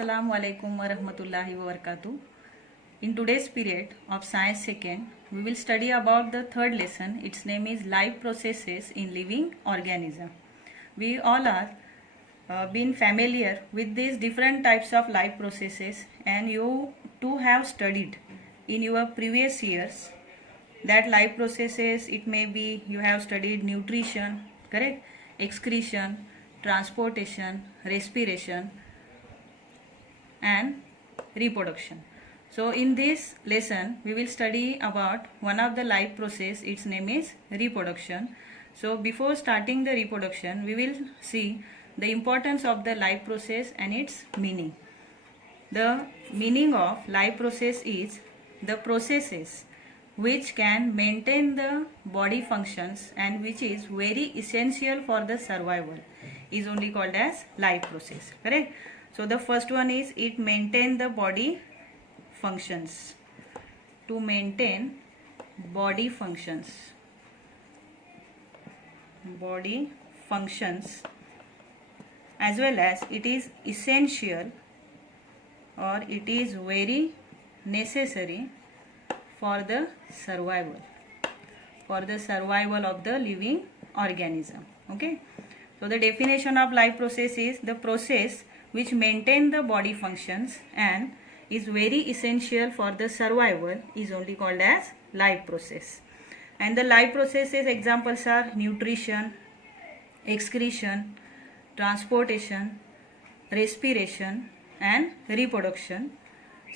Assalamu alaikum wa rahmatullahi wa barakatuh. In today's period of Science 2nd, we will study about the third lesson. Its name is Life Processes in Living Organism. We all are been familiar with these different types of life processes, and you too have studied in your previous years that life processes. It may be you have studied nutrition, correct, excretion, transportation, respiration, and reproduction. So in this lesson we will study about one of the life process. Its name is reproduction. So before starting the reproduction, we will see the importance of the life process and its meaning. The meaning of life process is the processes which can maintain the body functions and which is very essential for the survival is only called as life process, correct? So the first one is it maintain the body functions. To maintain body functions, as well as it is essential or it is very necessary for the survival of the living organism. Okay, so the definition of life process is the process which maintain the body functions and is very essential for the survival is only called as life process. And the life processes examples are nutrition, excretion, transportation, respiration, and reproduction.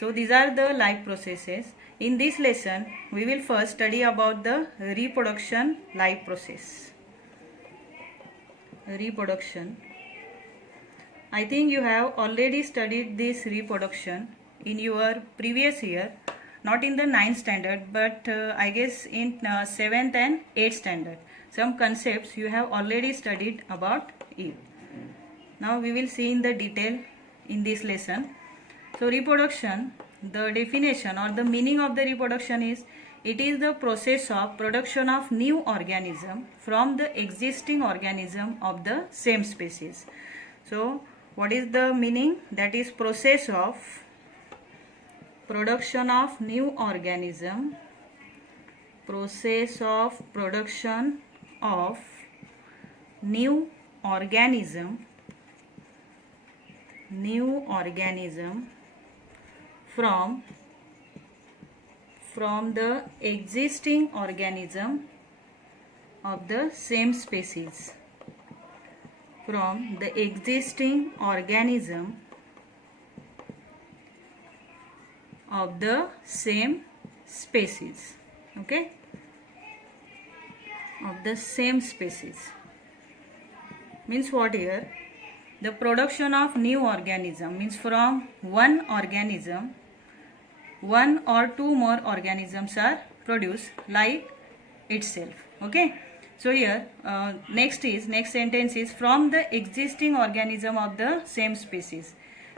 So these are the life processes. In this lesson we will first study about the reproduction life process. Reproduction. I think you have already studied this reproduction in your previous year, not in the 9th standard, but I guess in 7th and 8th standard. Some concepts you have already studied about it. Now we will see in the detail in this lesson. So reproduction, the definition or the meaning of the reproduction is it is the process of production of new organism from the existing organism of the same species. So what is the meaning? That is process of production of new organism, new organism from the existing organism of the same species. From the existing organism of the same species. Okay, of the same species means what here? The production of new organism means from one organism, one or two more organisms are produced like itself. Okay, so here next sentence is from the existing organism of the same species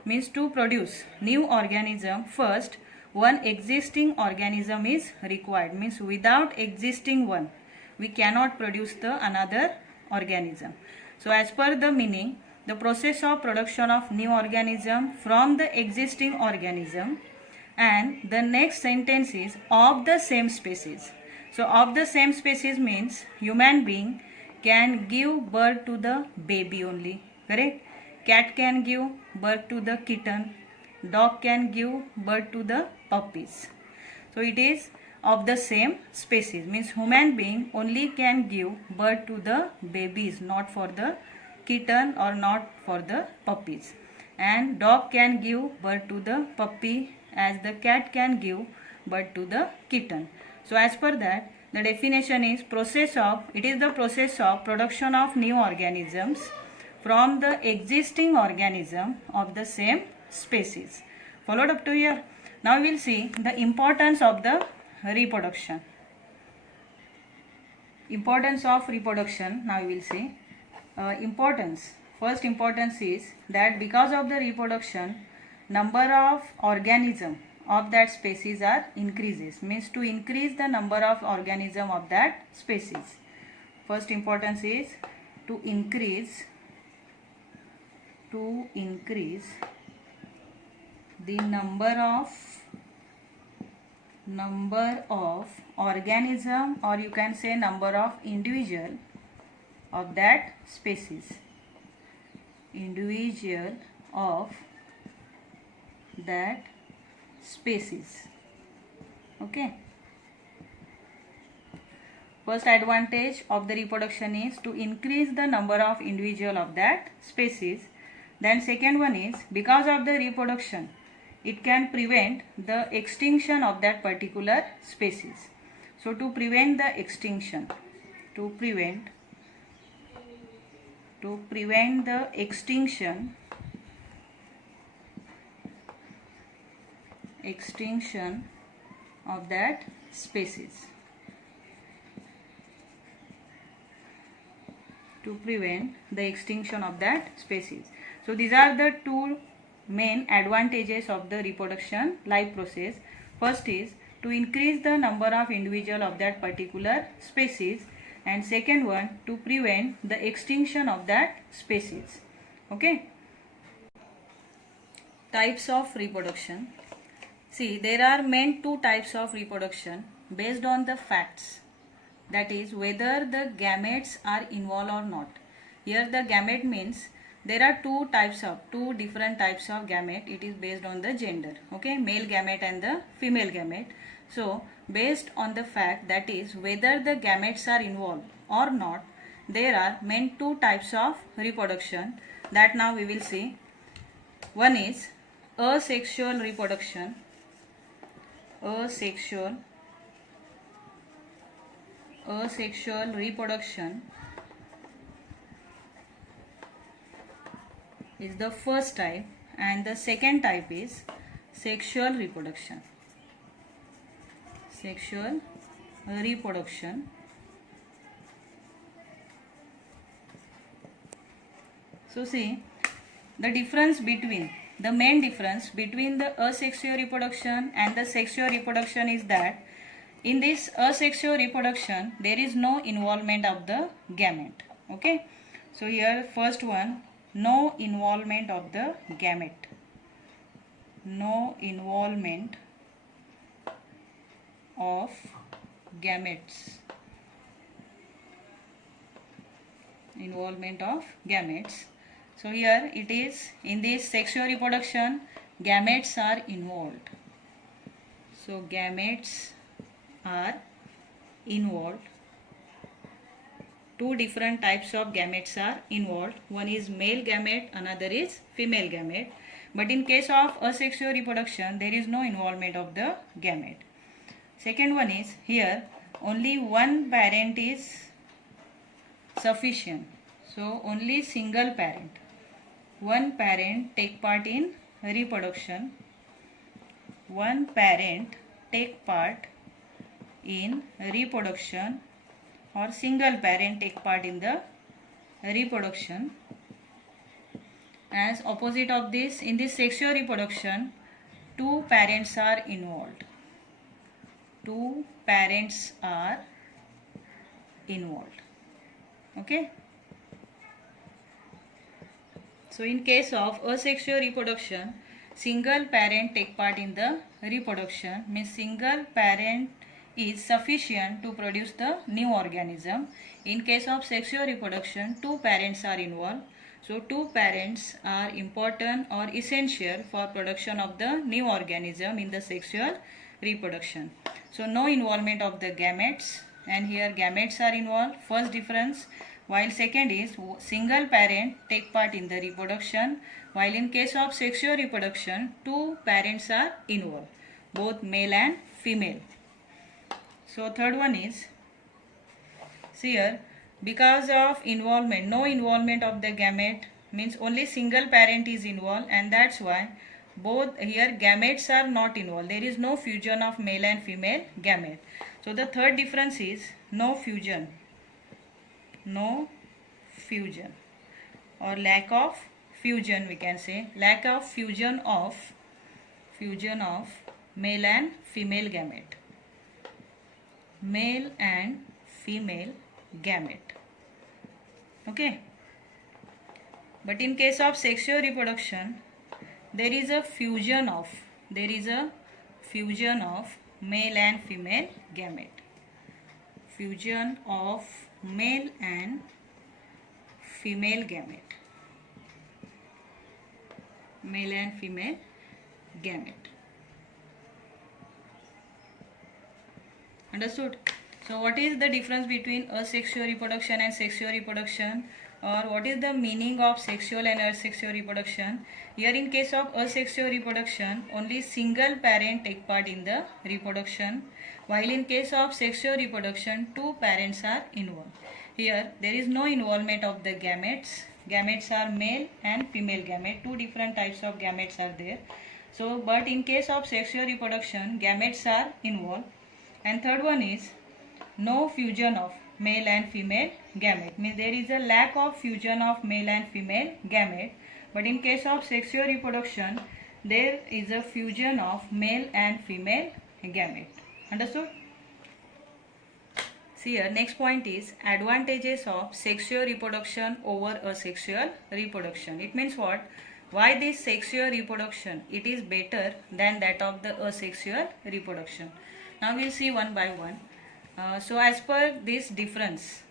means to produce new organism first one existing organism is required, means without existing one we cannot produce the another organism. So as per the meaning, the process of production of new organism from the existing organism, and the next sentence is of the same species. So of the same species means human being can give birth to the baby only, correct? Cat can give birth to the kitten, dog can give birth to the puppies. So it is of the same species means human being only can give birth to the babies, not for the kitten or not for the puppies. And dog can give birth to the puppy as the cat can give birth to the kitten. So as per that, the definition is it is the process of production of new organisms from the existing organism of the same species. Followed up to here. Now we will see the importance of the reproduction. Importance of reproduction. Now we will see importance. First importance is that because of the reproduction, number of organism of that species are increases, means to increase the number of organism of that species. First importance is to increase the number of organism, or you can say number of individual of that species, individual of that species. Okay. First advantage of the reproduction is to increase the number of individual of that species. Then second one is, because of the reproduction, it can prevent the extinction of that particular species. So to prevent the extinction, to prevent the extinction of that species, to prevent the extinction of that species. So these are the two main advantages of the reproduction life process. First is to increase the number of individual of that particular species, and second one to prevent the extinction of that species. Okay. Types of reproduction. See, there are main two types of reproduction based on the facts, that is whether the gametes are involved or not. Here the gamete means there are two different types of gamete. It is based on the gender. Okay, male gamete and the female gamete. So based on the fact, that is whether the gametes are involved or not, there are main two types of reproduction that now we will see. One is asexual reproduction. Asexual reproduction is the first type, and the second type is sexual reproduction. Sexual reproduction. So see, the main difference between the asexual reproduction and the sexual reproduction is that in this asexual reproduction there is no involvement of the gamete. Okay, so here first one, no involvement of the gamete. No involvement of gametes. Involvement of gametes. So here it is, in this sexual reproduction gametes are involved. So gametes are involved. Two different types of gametes are involved. One is male gamete, another is female gamete. But in case of asexual reproduction, there is no involvement of the gamete. Second one is, here only one parent is sufficient. So only single parent. One parent take part in reproduction. One parent take part in reproduction, or single parent take part in the reproduction. As opposite of this, in this sexual reproduction, two parents are involved. Two parents are involved. Okay. So in case of asexual reproduction, single parent take part in the reproduction, means single parent is sufficient to produce the new organism. In case of sexual reproduction, two parents are involved. So two parents are important or essential for production of the new organism in the sexual reproduction. So no involvement of the gametes, and here gametes are involved. First difference. While second is single parent take part in the reproduction, while in case of sexual reproduction, two parents are involved, both male and female. So third one is, see here, because of involvement, no involvement of the gamete, means only single parent is involved, and that's why both here gametes are not involved. There is no fusion of male and female gamete. So the third difference is no fusion. No fusion, or lack of fusion, we can say, lack of fusion of male and female gamete. Male and female gamete. Okay. But in case of sexual reproduction, there is a fusion of male and female gamete. Fusion of male and female gamete. Male and female gamete. Understood? So what is the difference between asexual reproduction and sexual reproduction, or what is the meaning of sexual and asexual reproduction? Here in case of asexual reproduction, only single parent take part in the reproduction, while in case of sexual reproduction, two parents are involved. Here there is no involvement of the gametes. Gametes are male and female gamete. Two different types of gametes are there. So but in case of sexual reproduction, gametes are involved. And third one is no fusion of male and female gamete. Means there is a lack of fusion of male and female gamete. But in case of sexual reproduction, there is a fusion of male and female gamete. Understood? See here, next point is advantages of sexual reproduction over asexual reproduction. It means what? Why this sexual reproduction? It is better than that of the asexual reproduction. Now we will see one by one. So as per this difference,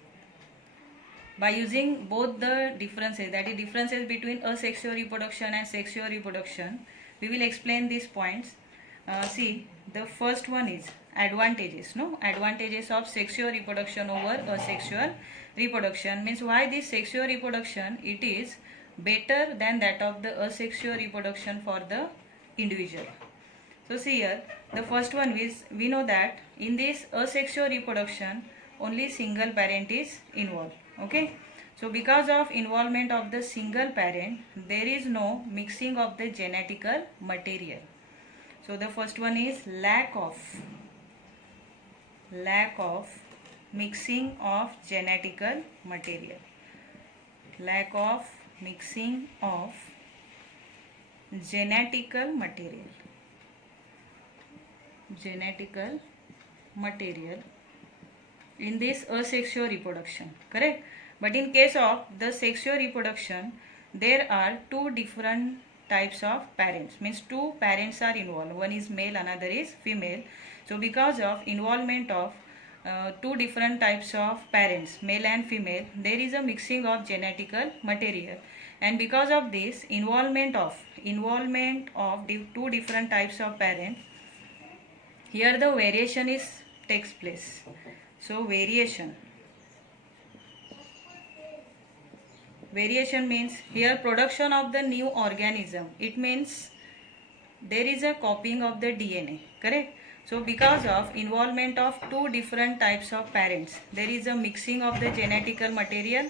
by using both the differences, that is differences between asexual reproduction and sexual reproduction, we will explain these points. See, the first one is advantages. Advantages of sexual reproduction over asexual reproduction. Means why this sexual reproduction, it is better than that of the asexual reproduction for the individual. So see here, the first one is, we know that in this asexual reproduction, only single parent is involved. Okay. So because of involvement of the single parent, there is no mixing of the genetical material. So the first one is lack of mixing of genetical material. Lack of mixing of genetical material. In this asexual reproduction, correct? But in case of the sexual reproduction, there are two different types of parents. Means two parents are involved. One is male, another is female. So because of involvement of two different types of parents, male and female, there is a mixing of genetical material. And because of this involvement of two different types of parents, here the variation takes place. So variation means here production of the new organism. It means there is a copying of the DNA, correct? So because of involvement of two different types of parents, there is a mixing of the genetical material.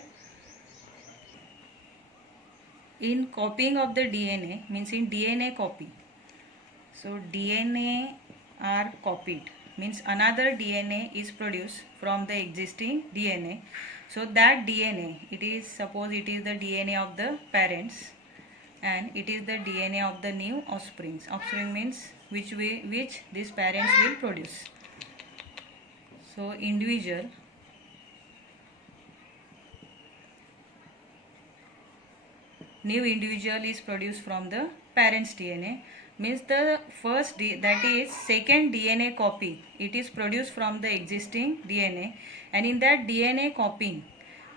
In copying of the DNA, means in DNA copy. So DNA are copied, means another DNA is produced from the existing DNA. So that DNA, suppose it is the DNA of the parents and it is the DNA of the new offspring. Offspring means which these parents will produce. So individual new individual is produced from the parents' DNA. Means the second DNA copy, it is produced from the existing DNA, and in that DNA copying,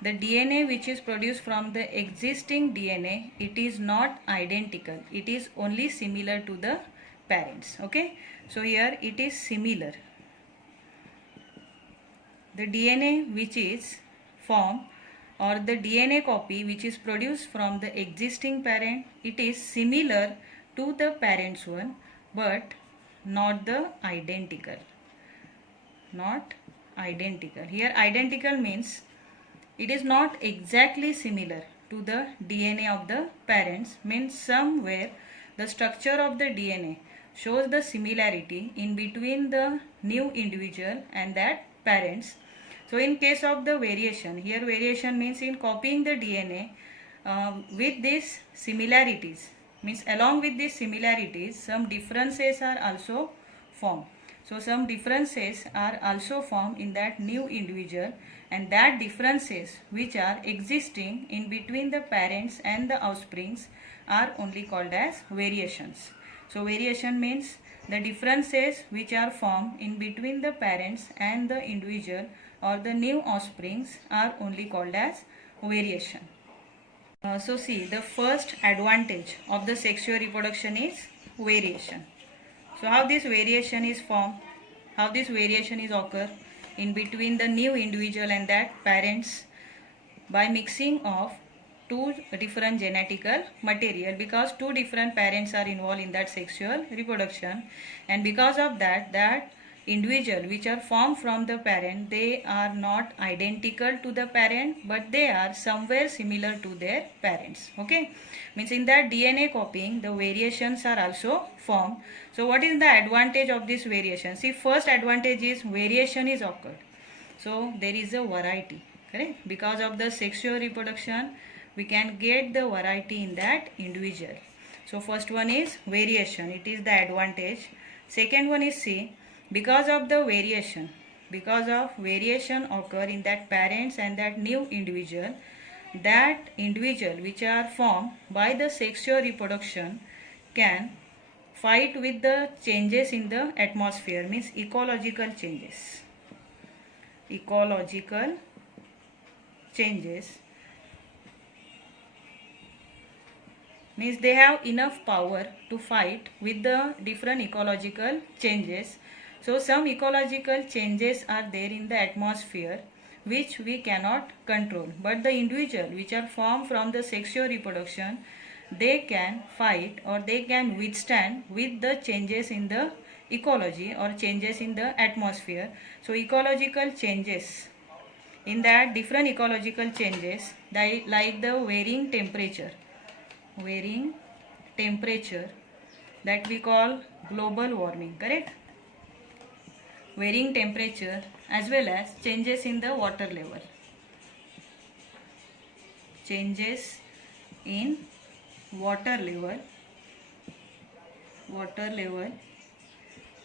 the DNA which is produced from the existing DNA, it is not identical, it is only similar to the parents. Okay, so here it is similar. The DNA which is formed, or the DNA copy which is produced from the existing parent, it is similar to the parents one, but not the identical. Here identical means it is not exactly similar to the DNA of the parents, means somewhere the structure of the DNA shows the similarity in between the new individual and that parents. So in case of the variation, here variation means in copying the DNA with these similarities, means along with these similarities some differences are also formed. So some differences are also formed in that new individual, and that differences which are existing in between the parents and the offsprings are only called as variations. So variation means the differences which are formed in between the parents and the individual or the new offsprings are only called as variation. So see, the first advantage of the sexual reproduction is variation. So how this variation is formed, how this variation is occur in between the new individual and that parents by mixing of two different genetical material, because two different parents are involved in that sexual reproduction, and because of that individual which are formed from the parent, they are not identical to the parent but they are somewhere similar to their parents. Okay, means in that DNA copying the variations are also formed. So what is the advantage of this variation? See, first advantage is variation is occurred, so there is a variety, correct? Because of the sexual reproduction we can get the variety in that individual. So first one is variation, it is the advantage. Second one is, see, because of the variation, because of variation occur in that parents and that new individual, that individual which are formed by the sexual reproduction can fight with the changes in the atmosphere, means ecological changes. Ecological changes means they have enough power to fight with the different ecological changes. So some ecological changes are there in the atmosphere which we cannot control, but the individual which are formed from the sexual reproduction, they can fight or they can withstand with the changes in the ecology or changes in the atmosphere. So ecological changes, in that different ecological changes like the varying temperature that we call global warming, correct? Varying temperature as well as changes in the water level. Changes in water level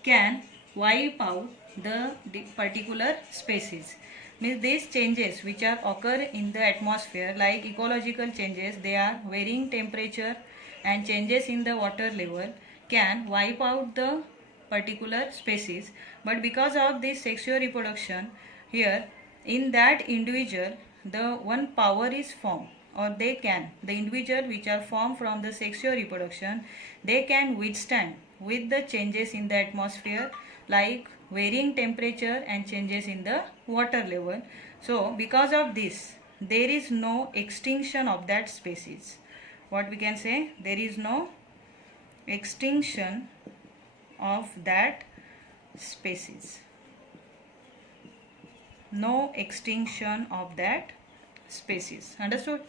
can wipe out the particular species. Means these changes which are occur in the atmosphere like ecological changes, they are varying temperature and changes in the water level can wipe out the particular species. But because of this sexual reproduction, here in that individual the one power is formed, or the individual which are formed from the sexual reproduction, they can withstand with the changes in the atmosphere like varying temperature and changes in the water level. So because of this there is no extinction of that species. What we can say, there is no extinction of that species. No extinction of that species. Understood?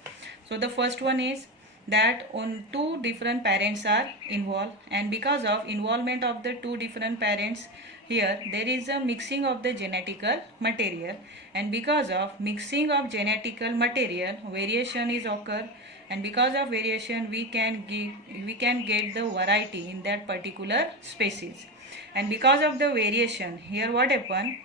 So the first one is that on two different parents are involved, and because of involvement of the two different parents, here there is a mixing of the genetical material, and because of mixing of genetical material variation is occur, and because of variation we can get the variety in that particular species. And because of the variation, here what happen,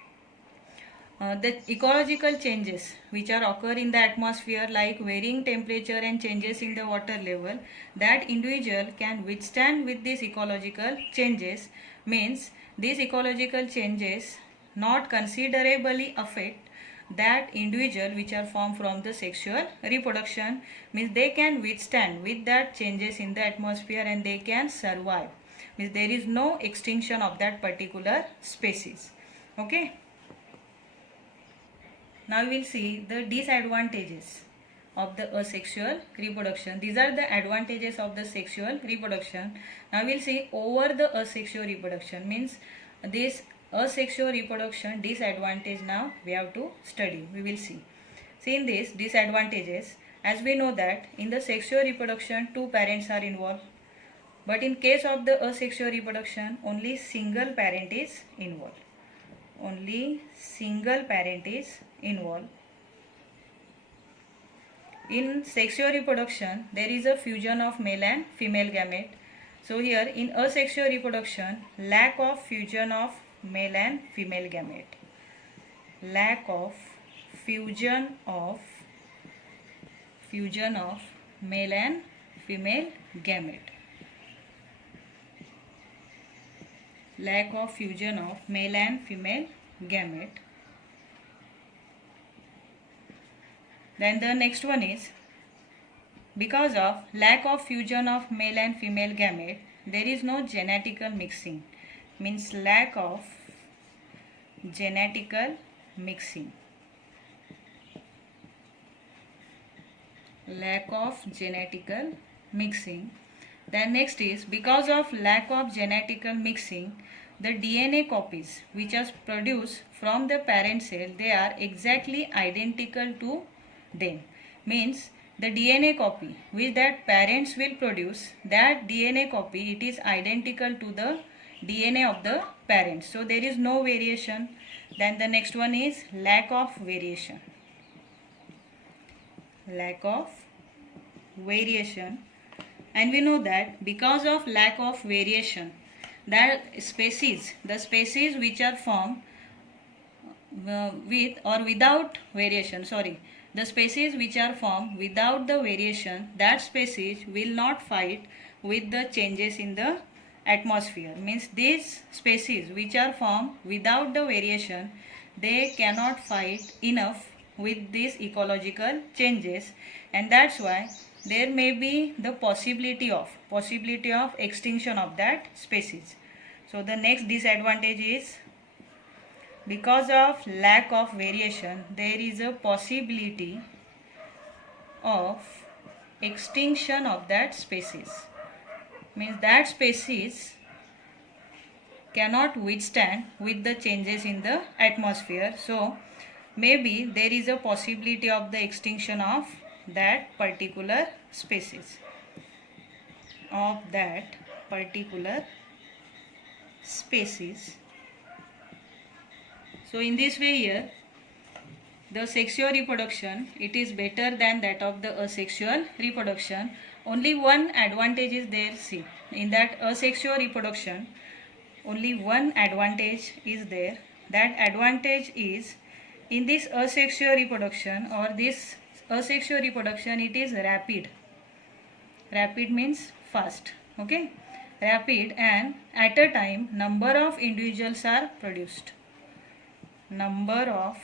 the ecological changes which are occur in the atmosphere like varying temperature and changes in the water level, that individual can withstand with these ecological changes. Means these ecological changes not considerably affect that individual which are formed from the sexual reproduction, means they can withstand with that changes in the atmosphere and they can survive. Means there is no extinction of that particular species. Okay. Now we will see the disadvantages of the asexual reproduction. These are the advantages of the sexual reproduction. Now we will see over the asexual reproduction, means this asexual reproduction disadvantage now we have to study. We will see. See, in this disadvantages, as we know that in the sexual reproduction two parents are involved, but in case of the asexual reproduction only single parent is involved. Only single parent is involved. In sexual reproduction there is a fusion of male and female gamete. So here in asexual reproduction, lack of fusion of male and female gamete. Lack of fusion of male and female gamete. Lack of fusion of male and female gamete. Then the next one is, because of lack of fusion of male and female gamete, there is no genetical mixing. Means lack of genetical mixing. Lack of genetical mixing. Then next is, because of lack of genetical mixing, the DNA copies which are produced from the parent cell, they are exactly identical to them. Means the DNA copy which that parents will produce, that DNA copy, it is identical to the DNA of the parents. So there is no variation. Then the next one is lack of variation. Lack of variation. And we know that because of lack of variation, that species, the species which are formed with or without variation, the species which are formed without the variation, that species will not fight with the changes in the atmosphere. Means these species which are formed without the variation, they cannot fight enough with these ecological changes, and that's why there may be the possibility of extinction of that species. So the next disadvantage is, because of lack of variation, there is a possibility of extinction of that species. Means that species cannot withstand with the changes in the atmosphere. So maybe there is a possibility of the extinction of that particular species. So in this way here, the sexual reproduction, it is better than that of the asexual reproduction. Only one advantage is there. See, in that asexual reproduction, only one advantage is there. That advantage is, in this asexual reproduction it is rapid. Rapid means fast. Okay, rapid, and at a time number of individuals are produced. Number of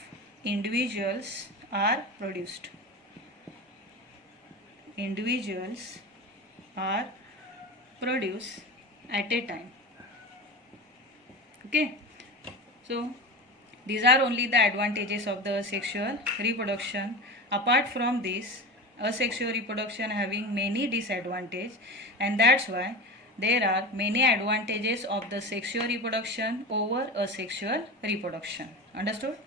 individuals are produced. Individuals are produced at a time. Okay, so these are only the advantages of the asexual reproduction. Apart from this, asexual reproduction having many disadvantages, and that's why there are many advantages of the sexual reproduction over asexual reproduction. Understood?